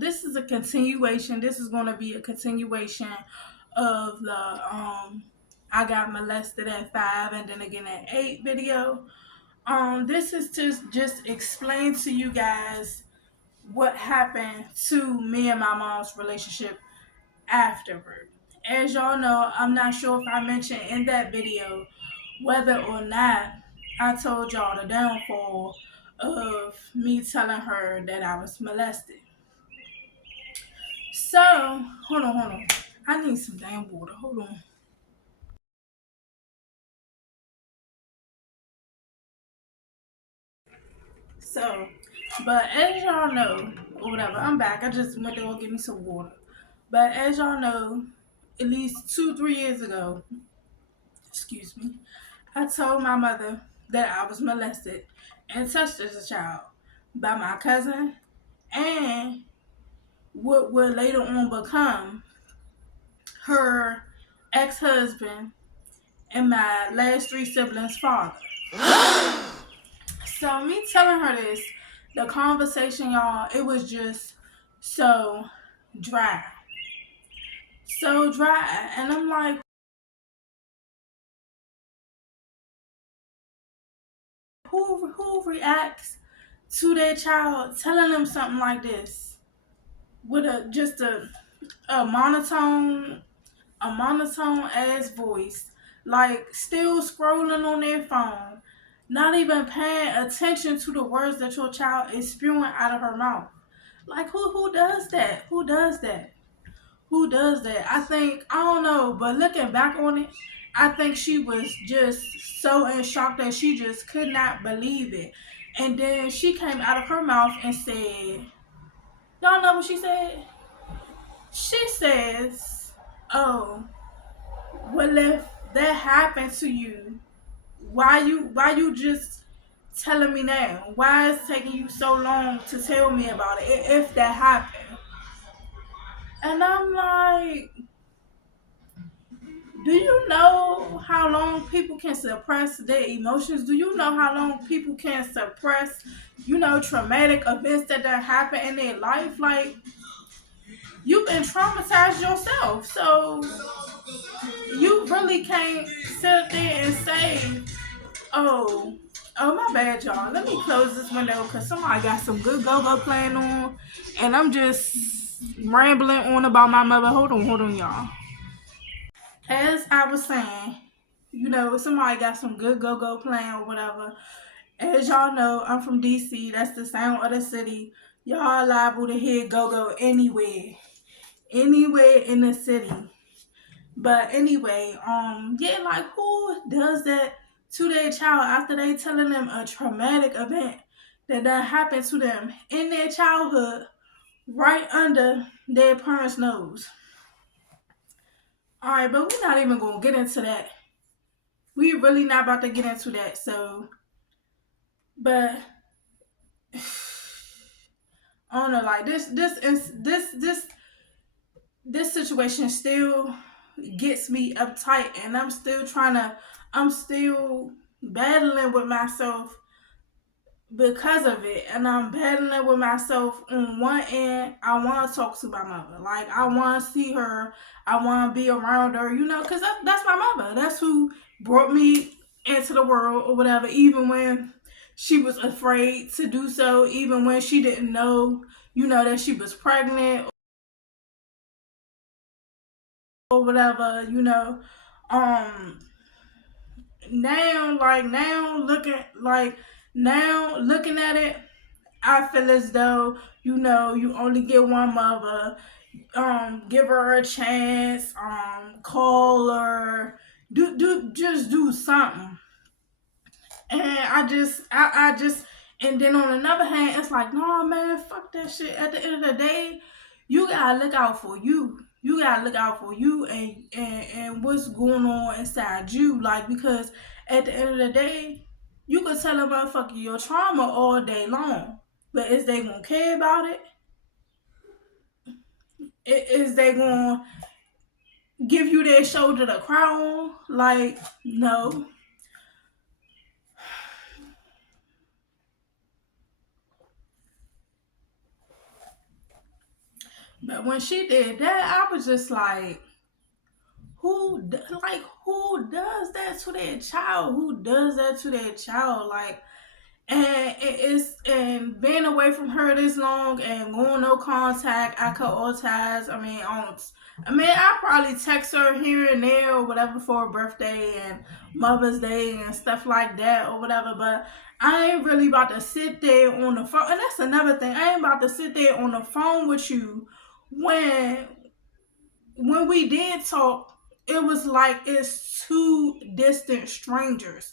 This is a continuation. This is going to be a continuation of the I got molested at 5 and then again at 8 video. This is to just explain to you guys what happened to me and my mom's relationship afterward. As y'all know, I'm not sure if I mentioned in that video whether or not I told y'all the downfall of me telling her that I was molested. So, hold on. I need some damn water. Hold on. So, but as y'all know, or whatever, I'm back. I just went to go get me some water. But as y'all know, at least 2, 3 years ago, excuse me, I told my mother that I was molested and touched as a child by my cousin and what would later on become her ex-husband and my last 3 siblings' father. So me telling her this, the conversation, y'all, it was just so dry. So dry. And I'm like, who reacts to their child telling them something like this with a monotone ass voice, like still scrolling on their phone, not even paying attention to the words that your child is spewing out of her mouth. Like who does that? Who does that? Who does that? I don't know, but looking back on it, I think she was just so in shock that she just could not believe it. And then she came out of her mouth and said, y'all know what she said? She says, oh, well, if that happened to you, why you just telling me now? Why is it taking you so long to tell me about it if that happened? And I'm like, do you know how long people can suppress their emotions? Do you know how long people can suppress, traumatic events that happen in their life? Like, you've been traumatized yourself. So you really can't sit there and say, oh, my bad, y'all. Let me close this window because somebody got some good go-go playing on. And I'm just rambling on about my mother. Hold on, y'all. As I was saying, somebody got some good go-go playing or whatever. As y'all know, I'm from DC. That's the sound of the city. Y'all liable to hear go-go anywhere. Anywhere in the city. But anyway, yeah, like who does that to their child after they telling them a traumatic event that happened to them in their childhood right under their parents' nose? All right, but we're not even gonna get into that. We really not about to get into that. So, but I don't know, like this situation still gets me uptight, and I'm still battling with myself because of it. And I'm battling with myself on one end. I want to talk to my mother. Like, I want to see her. I want to be around her, because that's my mother. That's who brought me into the world or whatever, even when she was afraid to do so, even when she didn't know, that she was pregnant or whatever, um now looking at it, I feel as though, you only get one mother. Give her a chance, call her, just do something. And I just and then on another hand, it's like, no man, fuck that shit. At the end of the day, you gotta look out for you. You gotta look out for you and what's going on inside you. Like, because at the end of the day, you could tell a motherfucker your trauma all day long. But is they gonna care about it? Is they gonna give you their shoulder to cry on? Like, no. But when she did that, I was just like, who does that to their child? Who does that to their child? Like, and being away from her this long and going no contact, I cut all ties. I probably text her here and there or whatever for her birthday and Mother's Day and stuff like that or whatever. But I ain't really about to sit there on the phone. And that's another thing. I ain't about to sit there on the phone with you when we did talk. It was like it's two distant strangers.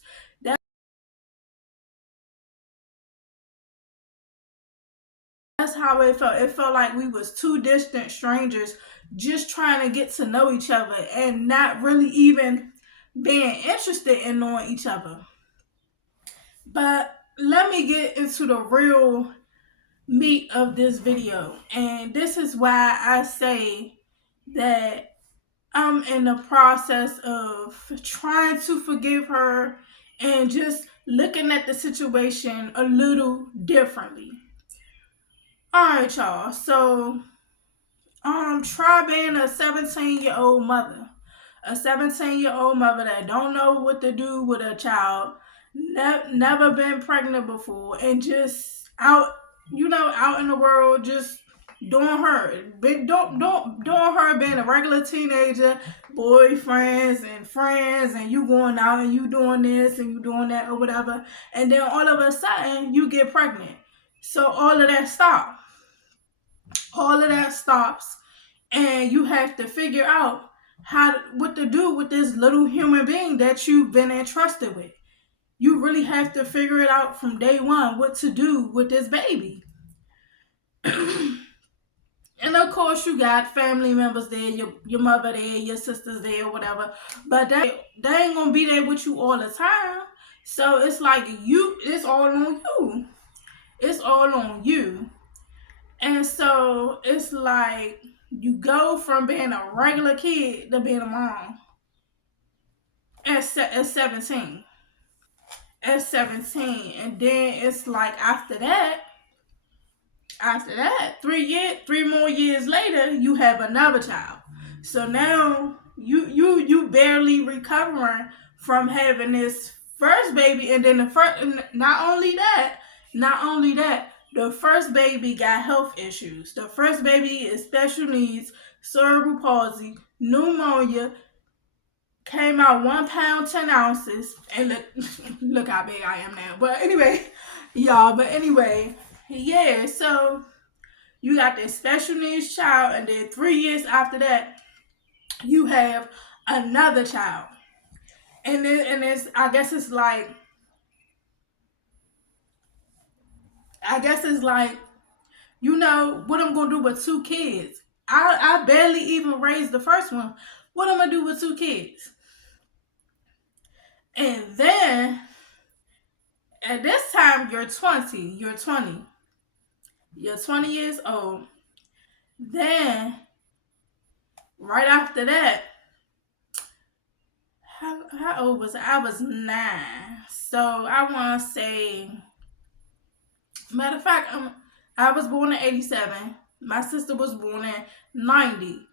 That's how it felt. It felt like we was two distant strangers just trying to get to know each other and not really even being interested in knowing each other. But let me get into the real meat of this video. And this is why I say that I'm in the process of trying to forgive her and just looking at the situation a little differently. All right, y'all. So try being a 17-year-old mother. A 17-year-old mother that don't know what to do with a child, never been pregnant before, and just out in the world, just doing her, doing her, being a regular teenager, boyfriends and friends, and you going out and you doing this and you doing that or whatever, and then all of a sudden you get pregnant. So all of that stops. All of that stops, and you have to figure out what to do with this little human being that you've been entrusted with. You really have to figure it out from day one what to do with this baby. And of course, you got family members there, your mother there, your sisters there, whatever. But they ain't gonna be there with you all the time. So it's like it's all on you. It's all on you. And so it's like you go from being a regular kid to being a mom at 17. At 17. And then it's like after that, 3 more years later, you have another child. So now you barely recovering from having this first baby, and then not only that, the first baby got health issues. The first baby is special needs, cerebral palsy, pneumonia, came out 1 pound 10 ounces, and look how big I am now. But anyway, y'all. But anyway, yeah. So you got this special needs child, and then 3 years after that, you have another child, and it's I guess it's like what I'm gonna do with 2 kids. I barely even raised the first one. What I'm gonna do with 2 kids? And then at this time you're 20. You're 20 years old. Then right after that, how old was I? I was 9. So I want to say, matter of fact, I was born in 87. My sister was born in 90.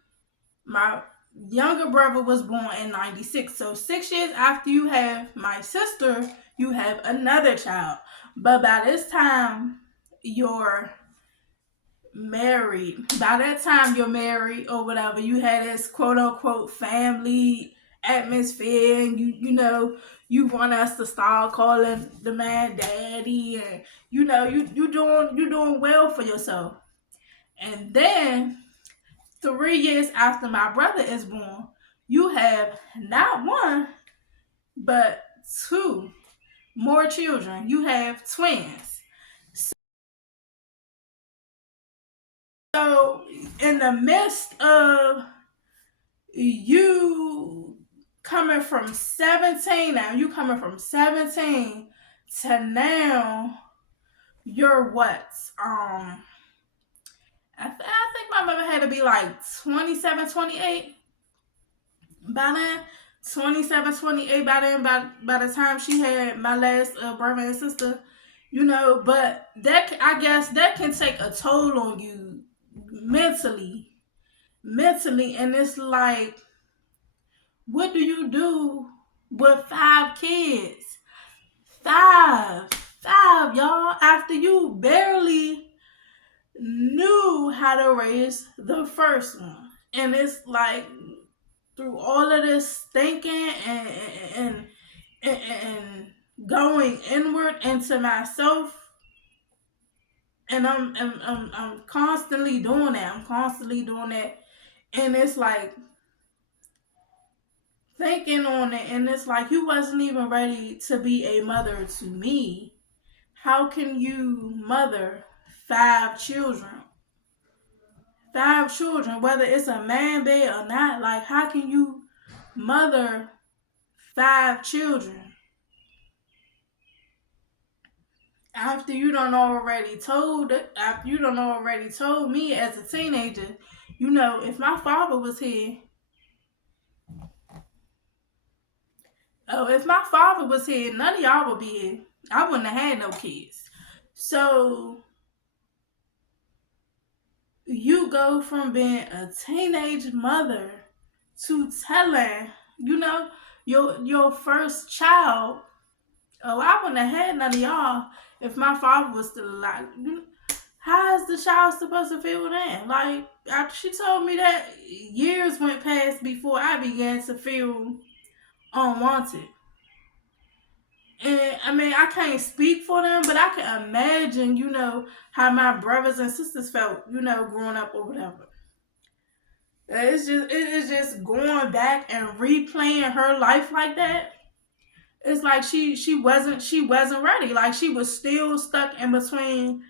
My younger brother was born in 96. So 6 years after you have my sister, you have another child. But by this time, you're married. By that time, you're married or whatever. You had this quote unquote family atmosphere, and you want us to start calling the man daddy, and you doing well for yourself. And then 3 years after my brother is born, you have not one but 2 more children. You have twins. So in the midst of you coming from 17, now you coming from 17 to now you're what? I think my mother had to be like 27, 28 by then. 27, 28 by then, by the time she had my last brother and sister. But I guess that can take a toll on you mentally, mentally, and it's like, what do you do with 5 kids? Five, y'all, after you barely knew how to raise the first one. And it's like, through all of this thinking and, and going inward into myself, and I'm constantly doing that. I'm constantly doing that. And it's like thinking on it, and it's like, you wasn't even ready to be a mother to me. How can you mother 5 children? 5 children, whether it's a man bed or not, like, how can you mother 5 children after you done already told me as a teenager, if my father was here, none of y'all would be here. I wouldn't have had no kids. So you go from being a teenage mother to telling, your first child, oh, I wouldn't have had none of y'all if my father was still alive. How is the child supposed to feel then? Like, after she told me that, years went past before I began to feel unwanted. And I mean, I can't speak for them, but I can imagine, how my brothers and sisters felt, growing up or whatever. It's just going back and replaying her life like that. It's like she wasn't ready. Like, she was still stuck in between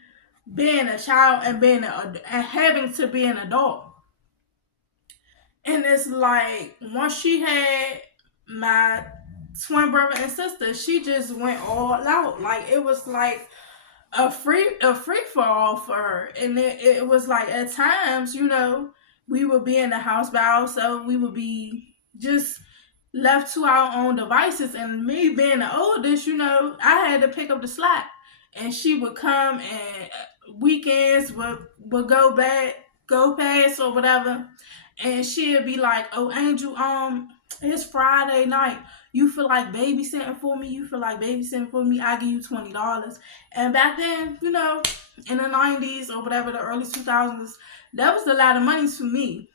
being a child and and having to be an adult. And it's like, once she had my twin brother and sister, she just went all out. Like, it was like a free for all for her. And it was like, at times, we would be in the house by ourselves. We would be just left to our own devices. And me being the oldest, I had to pick up the slack. And she would come, and weekends would go past or whatever. And she'd be like, "Oh, Angel, it's Friday night. You feel like babysitting for me? I give you $20." And back then, in the 90s or whatever, the early 2000s, that was a lot of money to me.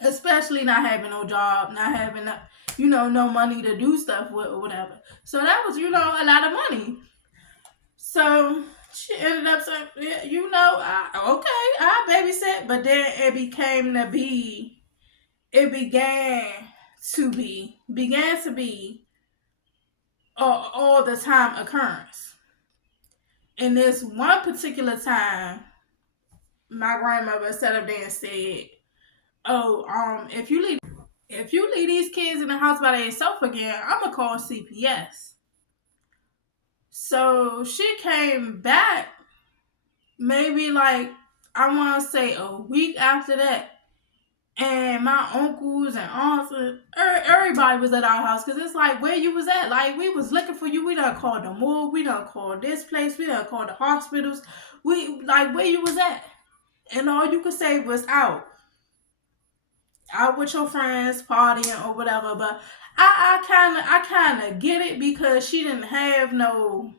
Especially not having no job, not having, no money to do stuff with or whatever. So that was, a lot of money. So she ended up saying, yeah, I babysit. But then it began to be all the time occurrence. And this one particular time, my grandmother sat up there and said, "Oh, if you leave these kids in the house by themselves again, I'm gonna call CPS." So she came back, maybe, like, I want to say a week after that, and my uncles and aunts, everybody was at our house, because it's like, where you was at? Like, we was looking for you. We done called the morgue. We done called this place. We done called the hospitals. Where you was at? And all you could say was out with your friends partying or whatever. But I kind of get it, because she didn't have no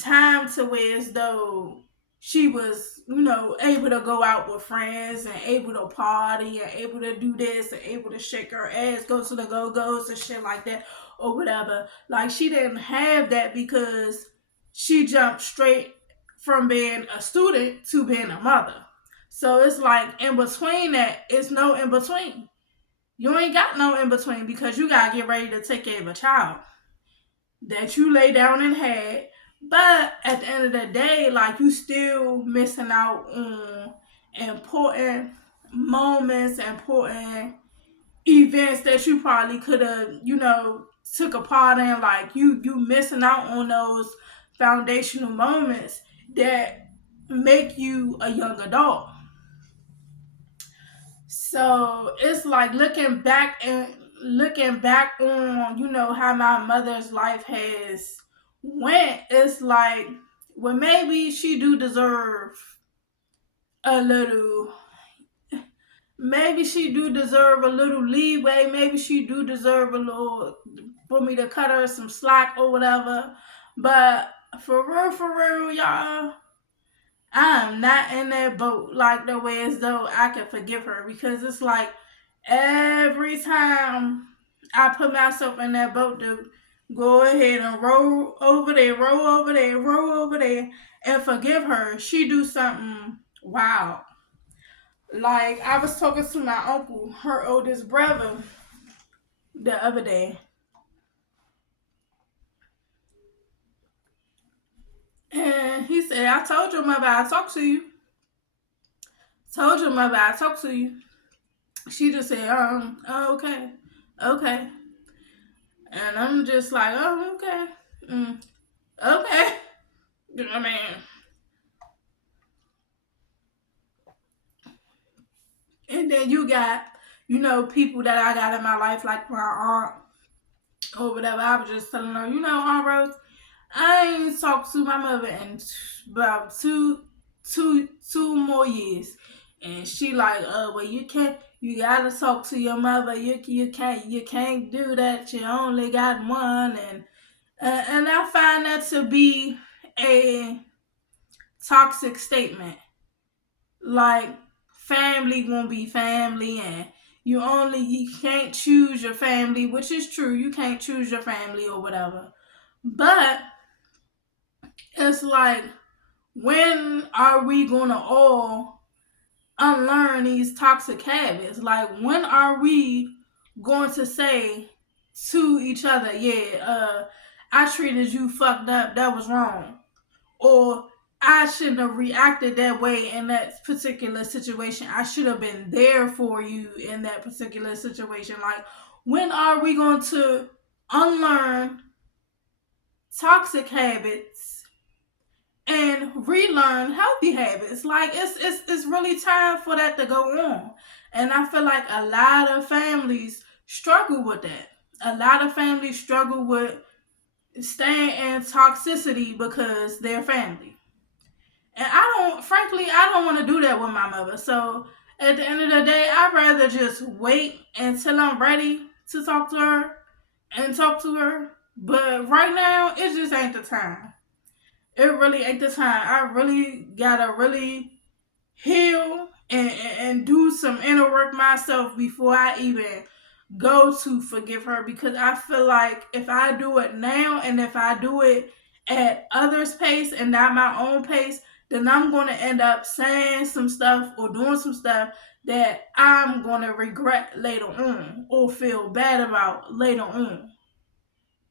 time to where, as though she was, able to go out with friends and able to party and able to do this and able to shake her ass, go to the go-go's and shit like that or whatever. Like, she didn't have that, because she jumped straight from being a student to being a mother. So it's like, in between that, it's no in between. You ain't got no in between, because you gotta get ready to take care of a child that you lay down and had. But at the end of the day, like, you still missing out on important moments, important events that you probably could have, took a part in. Like, you missing out on those foundational moments that make you a young adult. So it's like, looking back on, how my mother's life has when it's like, well, maybe she do deserve a little, maybe she do deserve a little leeway, maybe she do deserve a little, for me to cut her some slack or whatever. But for real, y'all, I'm not in that boat like the way as though I can forgive her, because it's like every time I put myself in that boat to go ahead and roll over there, roll over there, roll over there, and forgive her, she do something wild. Like, I was talking to my uncle, her oldest brother, the other day, and he said, "I told your mother I talked to you. Told your mother I talked to you." She just said, oh, okay, okay," and I'm just like, "Oh, okay, okay." I mean, and then you got, people that I got in my life, like my aunt or whatever. I was just telling her, Aunt Rose, I ain't talked to my mother in about two more years. And she like, well, you can't. You gotta talk to your mother. You can't do that. You only got one, and I find that to be a toxic statement. Like, family gonna be family, and you can't choose your family, which is true. You can't choose your family or whatever. But it's like, when are we gonna all unlearn these toxic habits? Like, when are we going to say to each other, "Yeah, I treated you fucked up. That was wrong," or "I shouldn't have reacted that way in that particular situation. I should have been there for you in that particular situation." Like, when are we going to unlearn toxic habits and relearn healthy habits? Like, it's really time for that to go on. And I feel like a lot of families struggle with that. A lot of families struggle with staying in toxicity because they're family. And frankly, I don't want to do that with my mother. So at the end of the day, I'd rather just wait until I'm ready to talk to her and talk to her. But right now, it just ain't the time. It really ain't the time. I really gotta really heal and do some inner work myself before I even go to forgive her, because I feel like if I do it now and if I do it at others' pace and not my own pace, then I'm going to end up saying some stuff or doing some stuff that I'm going to regret later on or feel bad about later on.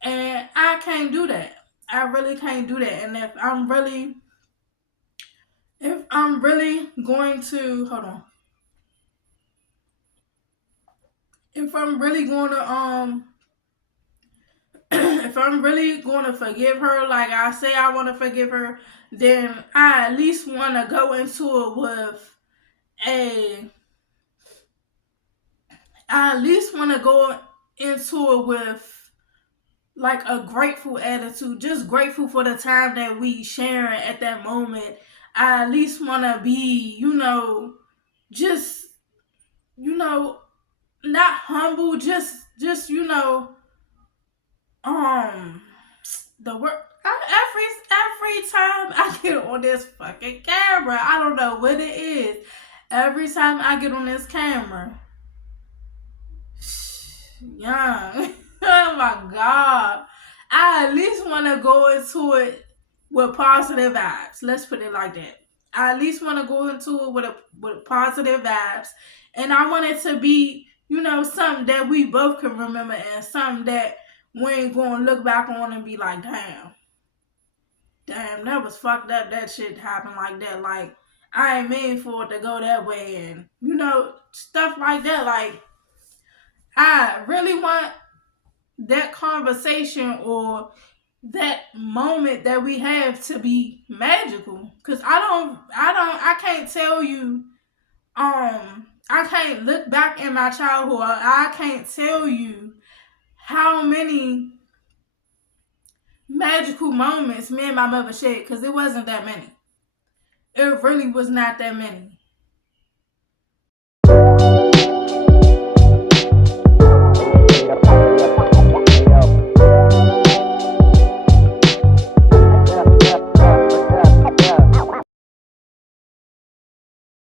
And I can't do that. I really can't do that. And if I'm really going to, hold on, if I'm really going to if I'm really going to forgive her, like I say I want to forgive her, then I at least want to go into it with a. I at least want to go into it with like a grateful attitude, just grateful for the time that we sharing at that moment. I at least want to be, just you know, not humble, just um the word, every time I get on this fucking camera, I don't know what it is. Every time I get on this camera, young, oh my god, I at least want to go into it with positive vibes. Let's put it like that. I at least want to go into it with positive vibes, and I want it to be, something that we both can remember, and something that we ain't gonna look back on and be like, damn, that was fucked up. That shit happened like that. Like, I ain't mean for it to go that way, and stuff like that. Like, I really want that conversation or that moment that we have to be magical. Cause I can't tell you. I can't look back in my childhood. I can't tell you how many magical moments me and my mother shared, because it wasn't that many. It really was not that many.